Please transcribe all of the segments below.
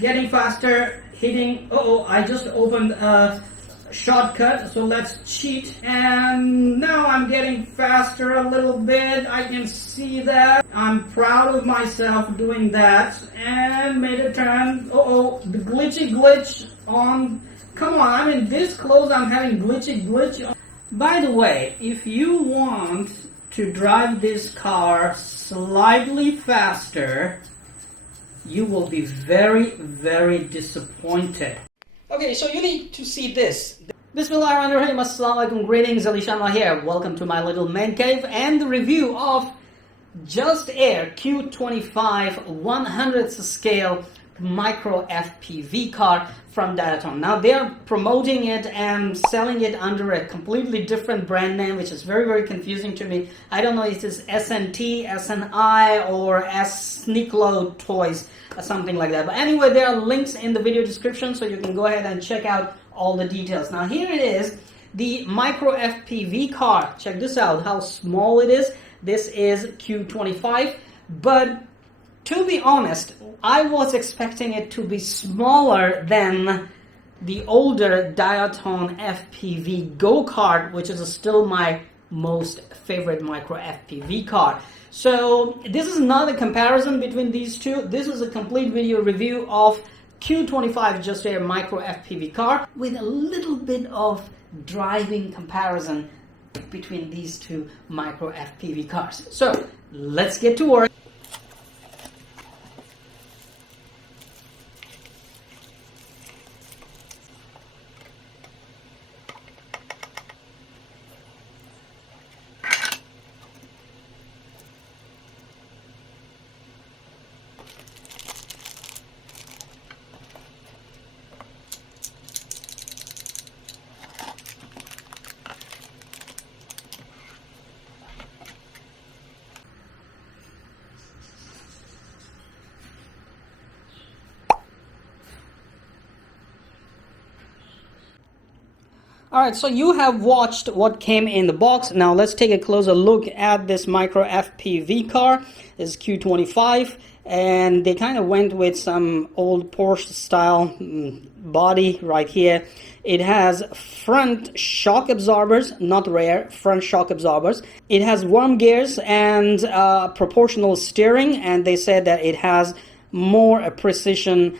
getting faster, hitting. Oh, I just opened a shortcut, so let's cheat. And now I'm getting faster a little bit. I can see that. I'm proud of myself doing that. And made a turn. Oh, the glitch on. Come on, I'm in this close. I'm having glitch on. By the way, if you want to drive this car slightly faster, you will be very, very disappointed. Okay, so you need to see this. Bismillahirrahmanirrahim, Assalamualaikum, greetings, AliShanMao here. Welcome to my little man cave and the review of JustAir Q25 100th scale micro FPV car from Diatone. Now they are promoting it and selling it under a completely different brand name, which is very, very confusing to me. I don't know if it's SNT, SNI, or S-Sneakload Toys or something like that. But anyway, there are links in the video description, so you can go ahead and check out all the details. Now here it is, the micro FPV car. Check this out, how small it is. This is Q25, but to be honest, I was expecting it to be smaller than the older Diatone FPV go-kart, which is still my most favorite micro FPV car. So this is not a comparison between these two. This is a complete video review of Q25 JustAir micro FPV car with a little bit of driving comparison between these two micro FPV cars. So let's get to work. Alright, so you have watched what came in the box. Now let's take a closer look at this micro FPV car. This is Q25, and they kind of went with some old Porsche style body right here. It has front shock absorbers, not rear, front shock absorbers. It has worm gears and proportional steering, and they said that it has more precision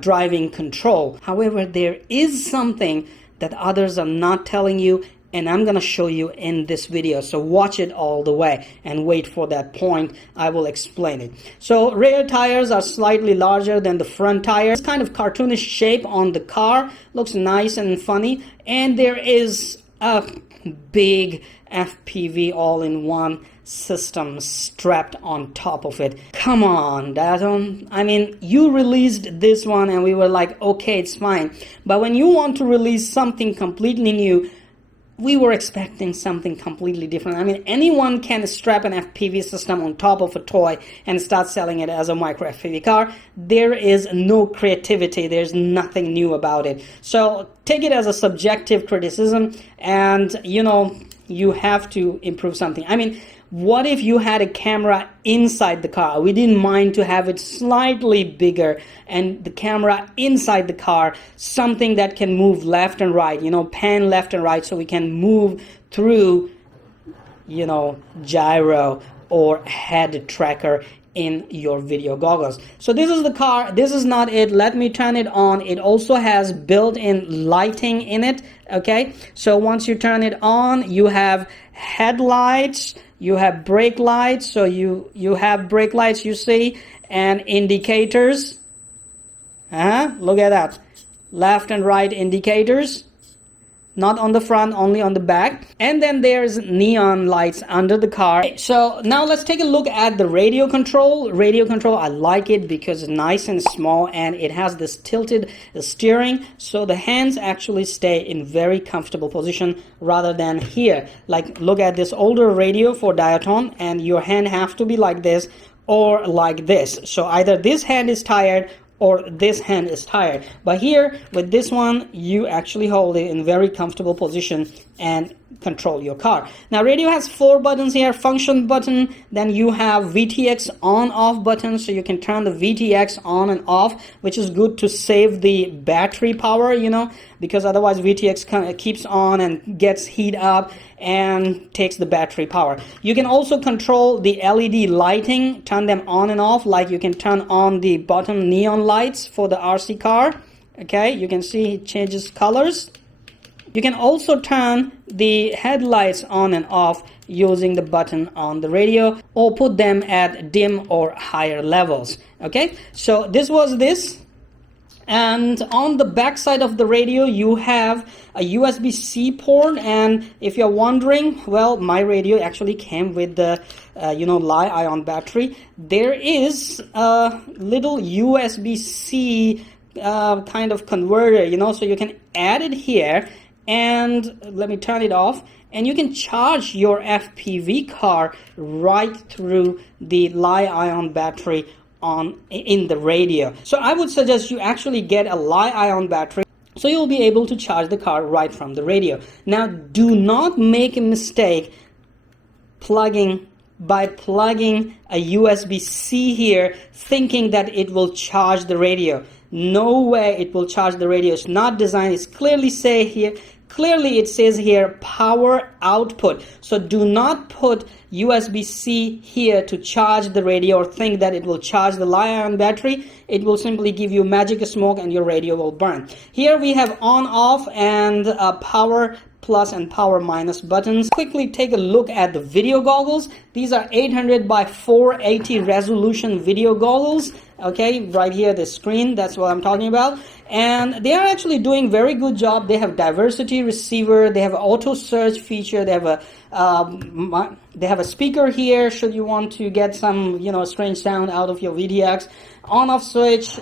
driving control. However, there is something that others are not telling you, and I'm gonna show you in this video, so watch it all the way and wait for that point. I will explain it. So rear tires are slightly larger than the front tires. It's kind of cartoonish shape on the car, looks nice and funny, and there is a big FPV all-in-one system strapped on top of it. Come on, Diatone. I mean, you released this one and we were like, okay, it's fine. But when you want to release something completely new, we were expecting something completely different. I mean, anyone can strap an FPV system on top of a toy and start selling it as a micro FPV car. There is no creativity. There's nothing new about it. So take it as a subjective criticism, and you know, you have to improve something. I mean, what if you had a camera inside the car? We didn't mind to have it slightly bigger, and the camera inside the car, something that can move left and right, you know, pan left and right, so we can move through, you know, gyro or head tracker in your video goggles. So this is the car. This is not it. Let me turn it on. It also has built-in lighting in it. Okay, so once you turn it on, you have headlights, you have brake lights, so you have brake lights, you see, and indicators. Look at that, left and right indicators. Not on the front, only on the back. And then there's neon lights under the car. So now let's take a look at the radio control. Radio control, I like it because it's nice and small, and it has this tilted steering, so the hands actually stay in very comfortable position rather than here. Like, look at this older radio for Diatone, and your hand have to be like this or like this. So either this hand is tired or this hand is tired. But here with this one, you actually hold it in very comfortable position, and control your car. Now radio has 4 buttons here: function button, then you have VTX on off button, so you can turn the VTX on and off, which is good to save the battery power, you know, because otherwise VTX kind of keeps on and gets heat up and takes the battery power. You can also control the LED lighting, turn them on and off, like you can turn on the button neon lights for the RC car. Okay, you can see it changes colors. You can also turn the headlights on and off using the button on the radio, or put them at dim or higher levels. Okay, so this was this. And on the back side of the radio you have a USB-C port, and if you're wondering, well, my radio actually came with the Li-ion battery. There is a little USB-C kind of converter, you know, so you can add it here, and let me turn it off, and you can charge your FPV car right through the Li-ion battery in the radio. So I would suggest you actually get a Li-ion battery, so you'll be able to charge the car right from the radio. Now do not make a mistake by plugging a USB-C here, thinking that it will charge the radio. No way it will charge the radio. It's not designed. It's clearly it says here power output. So do not put USB-C here to charge the radio, or think that it will charge the Li-ion battery. It will simply give you magic smoke and your radio will burn. Here we have on off and power plus and power minus buttons. Quickly take a look at the video goggles. These are 800 by 480 resolution video goggles. Okay, right here the screen, that's what I'm talking about. And they are actually doing very good job. They have diversity receiver, they have auto search feature, they have a speaker here should you want to get some, you know, strange sound out of your VTX. On off switch,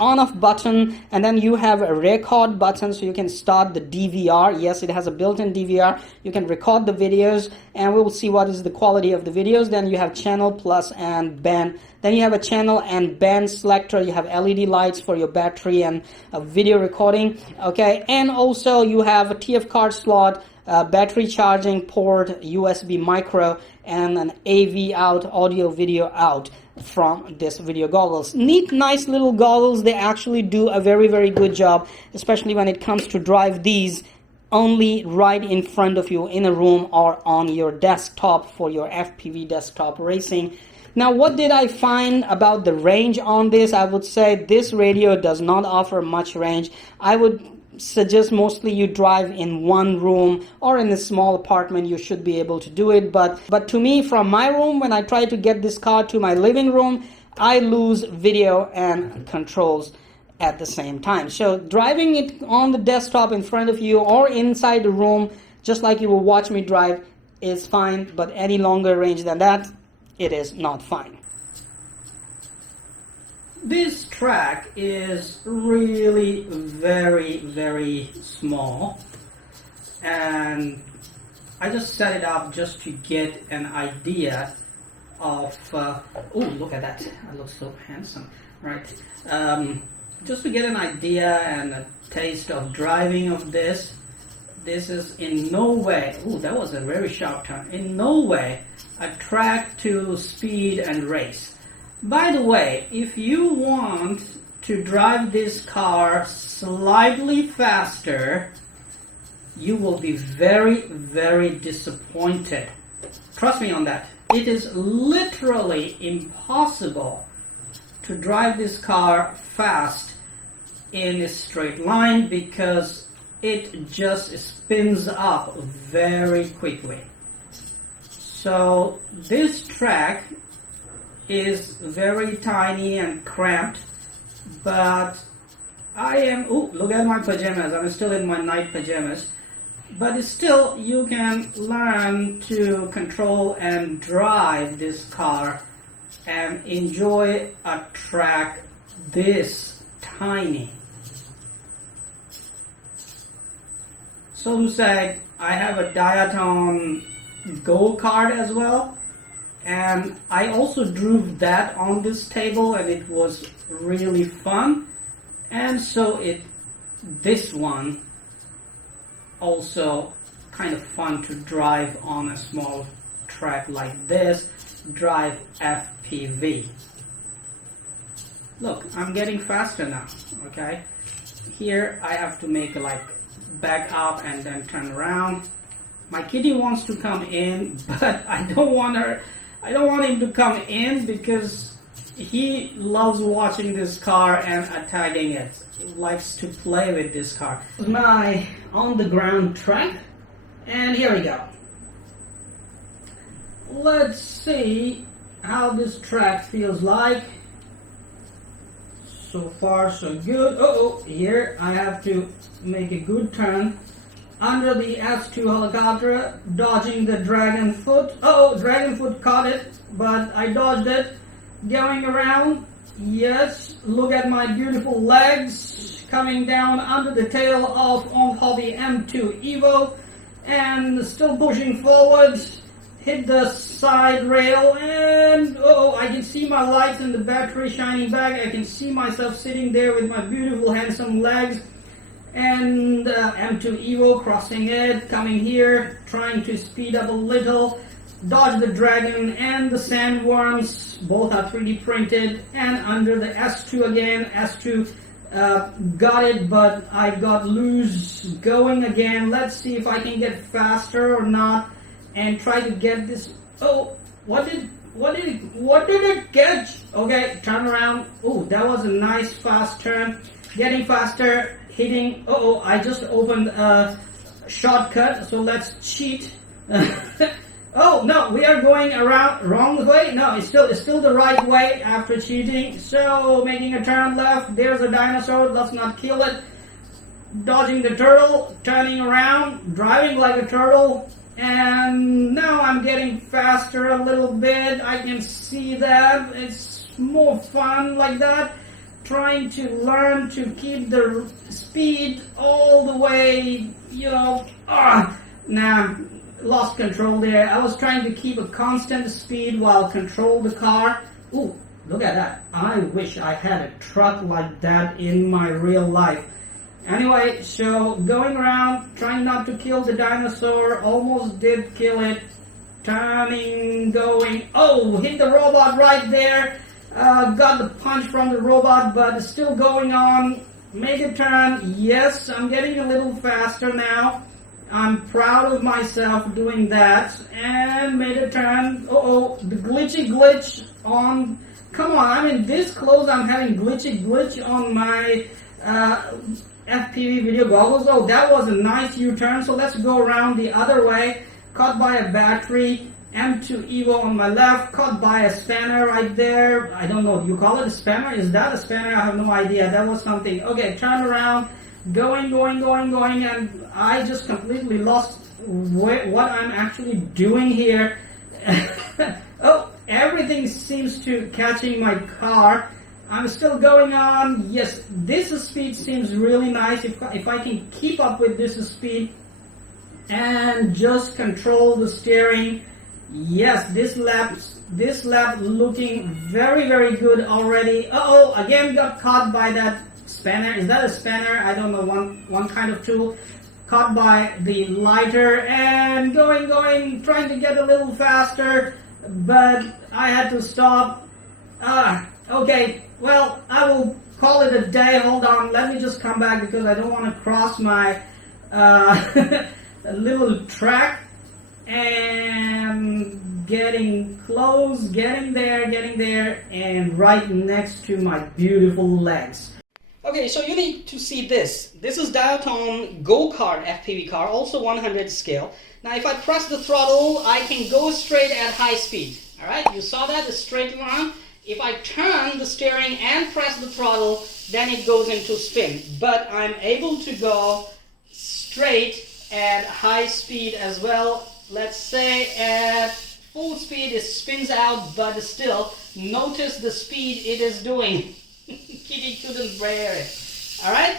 on off button, and then you have a record button, so you can start the DVR. Yes, it has a built-in DVR. You can record the videos and we will see what is the quality of the videos. Then you have channel plus and band. Then you have a channel and band selector. You have LED lights for your battery and video recording. Okay, and also you have a TF card slot, battery charging port, USB micro, and an AV out, audio video out from this video goggles. Neat, nice little goggles. They actually do a very, very good job, especially when it comes to drive these only right in front of you in a room or on your desktop for your FPV desktop racing. Now, what did I find about the range on this? I would say this radio does not offer much range. I would suggest mostly you drive in one room or in a small apartment. You should be able to do it, but to me, from my room, when I try to get this car to my living room, I lose video and controls at the same time. So driving it on the desktop in front of you or inside the room, just like you will watch me drive, is fine, but any longer range than that, it is not fine. This track is really very, very small, and I just set it up just to get an idea of, oh, look at that, I look so handsome, right? Just to get an idea and a taste of driving of this. This is in no way, oh, that was a very sharp turn, in no way a track to speed and race. By the way, if you want to drive this car slightly faster, you will be very, very disappointed. Trust me on that. It is literally impossible to drive this car fast in a straight line because it just spins up very quickly. So this track is very tiny and cramped, but I am, oh, look at my pajamas, I'm still in my night pajamas, but still you can learn to control and drive this car and enjoy a track this tiny. So to say, I have a Diatone go-kart as well, and I also drove that on this table and it was really fun. And so this one also kind of fun to drive on a small track like this. Drive FPV. Look, I'm getting faster now. Okay, here I have to make like back up and then turn around. My kitty wants to come in, but I don't want him to come in because he loves watching this car and attacking it. He likes to play with this car. My on the ground track, and here we go. Let's see how this track feels like. So far so good. Oh, here I have to make a good turn under the S2 helicopter, dodging the dragon foot. Oh, dragon foot caught it, but I dodged it. Going around, yes, look at my beautiful legs coming down under the tail of the M2 Evo, and still pushing forward. Hit the side rail, and I can see my lights and the battery shining back. I can see myself sitting there with my beautiful handsome legs, and M2 Evo crossing it, coming here, trying to speed up a little, dodge the dragon and the sandworms. Both are 3D printed, and under the S2 again. S2 got it, but I got loose. Going again. Let's see if I can get faster or not, and try to get this. Oh, what did it catch? Okay, turn around. Oh, that was a nice fast turn. Getting faster, hitting. I just opened a shortcut, so let's cheat. Oh no, we are going around wrong way. No, it's still the right way after cheating. So making a turn left. There's a dinosaur. Let's not kill it. Dodging the turtle, turning around, driving like a turtle. And now I'm getting faster a little bit. I can see that it's more fun like that. Trying to learn to keep the speed all the way, lost control there. I was trying to keep a constant speed while control the car. Ooh, look at that. I wish I had a truck like that in my real life. Anyway, so going around, trying not to kill the dinosaur, almost did kill it. Turning, going, hit the robot right there. Got the punch from the robot, but still going on. Make a turn. Yes, I'm getting a little faster now. I'm proud of myself doing that. And made a turn. The glitch on. Come on, I'm in this close. I'm having glitch on my FPV video goggles. Oh, that was a nice U-turn. So let's go around the other way. Caught by a battery. M2 Evo on my left. Caught by a spanner right there. I don't know. Do you call it a spanner? Is that a spanner? I have no idea. That was something. Okay, turn around. Going. And I just completely lost what I'm actually doing here. Everything seems to catching my car. I'm still going on. Yes, this speed seems really nice. If I can keep up with this speed and just control the steering. Yes, this lap looking very, very good already. Again got caught by that spanner. Is that a spanner? I don't know, one kind of tool. Caught by the lighter and going, trying to get a little faster, but I had to stop. Okay, well, I will call it a day. Hold on, let me just come back because I don't want to cross my little track. And getting close, getting there, and right next to my beautiful legs. Okay, so you need to see this. This is Diatone go-kart FPV car, also 100 scale. Now if I press the throttle, I can go straight at high speed. Alright, you saw that, the straight line. If I turn the steering and press the throttle, then it goes into spin. But I'm able to go straight at high speed as well. Let's say at full speed it spins out, but still notice the speed it is doing. Kitty couldn't bear it. Alright,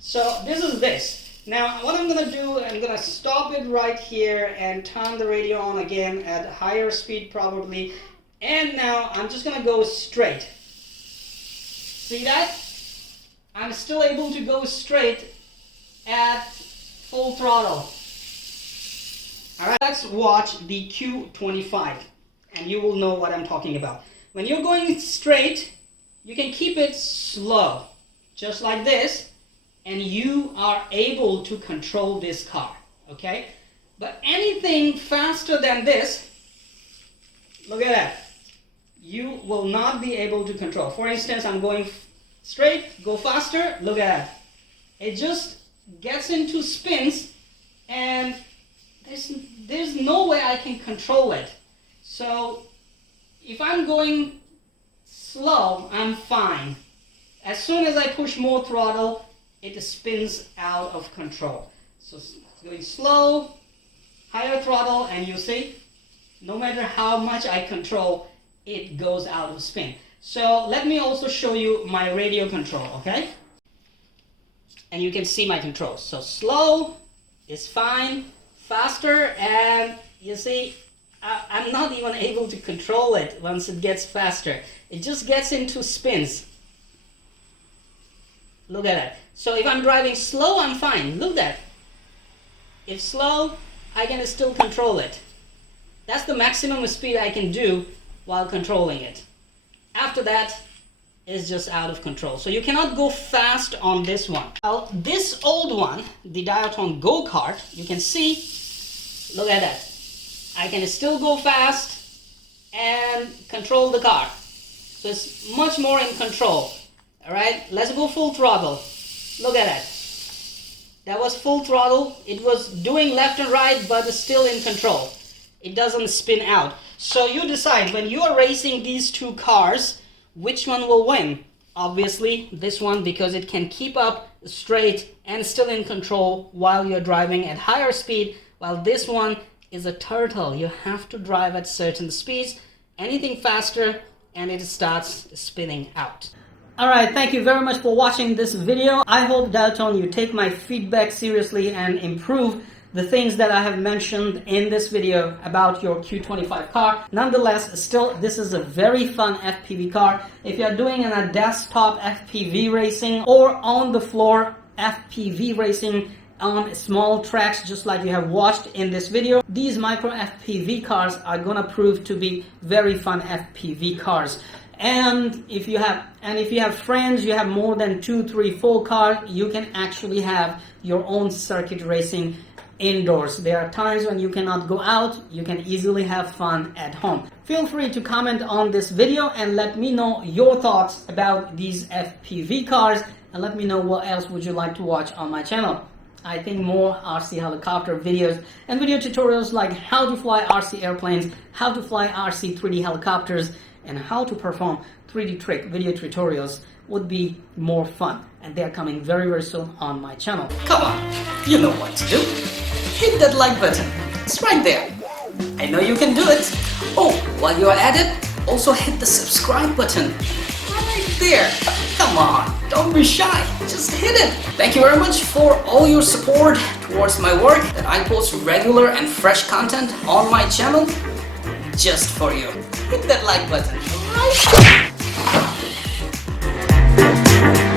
so this is this. Now what I'm going to do, I'm going to stop it right here and turn the radio on again at higher speed probably. And now I'm just going to go straight. See that? I'm still able to go straight at full throttle. Alright, let's watch the Q25 and you will know what I'm talking about. When you're going straight, you can keep it slow, just like this, and you are able to control this car, okay? But anything faster than this, look at that, you will not be able to control. For instance, I'm going straight, go faster, look at that. It just gets into spins and there's no way I can control it. So if I'm going slow, I'm fine. As soon as I push more throttle, it spins out of control. So going slow, higher throttle, and you see, no matter how much I control, it goes out of spin. So let me also show you my radio control, okay? And you can see my controls. So slow is fine, faster, and you see, I'm not even able to control it once it gets faster. It just gets into spins. Look at that. So if I'm driving slow, I'm fine. Look at that. If slow, I can still control it. That's the maximum speed I can do while controlling it. After that, it's just out of control. So you cannot go fast on this one. Now, this old one, the Diatone go-kart, you can see, look at that. I can still go fast and control the car. So it's much more in control. Alright, let's go full throttle. Look at that. That was full throttle. It was doing left and right, but it's still in control. It doesn't spin out. So you decide when you are racing these two cars, which one will win? Obviously this one, because it can keep up straight and still in control while you're driving at higher speed, while this one is a turtle. You have to drive at certain speeds. Anything faster and it starts spinning out. Alright, thank you very much for watching this video. I hope, Diatone, you take my feedback seriously and improve the things that I have mentioned in this video about your Q25 car. Nonetheless, still, this is a very fun FPV car. If you're doing a desktop FPV racing or on the floor FPV racing on small tracks, just like you have watched in this video, these micro FPV cars are gonna prove to be very fun FPV cars. And if you have friends, you have more than 2, 3, 4 cars, you can actually have your own circuit racing indoors. There are times when you cannot go out, you can easily have fun at home. Feel free to comment on this video and let me know your thoughts about these FPV cars, and let me know what else would you like to watch on my channel. I think more RC helicopter videos and video tutorials like how to fly RC airplanes, how to fly RC 3D helicopters, and how to perform 3D trick video tutorials would be more fun. And they're coming very, very soon on my channel. Come on, you know what to do. Hit that like button. It's right there. I know you can do it. Oh, while you're at it, also hit the subscribe button. Right there. Come on, don't be shy. Just hit it. Thank you very much for all your support towards my work, that I post regular and fresh content on my channel just for you. Hit that like button right.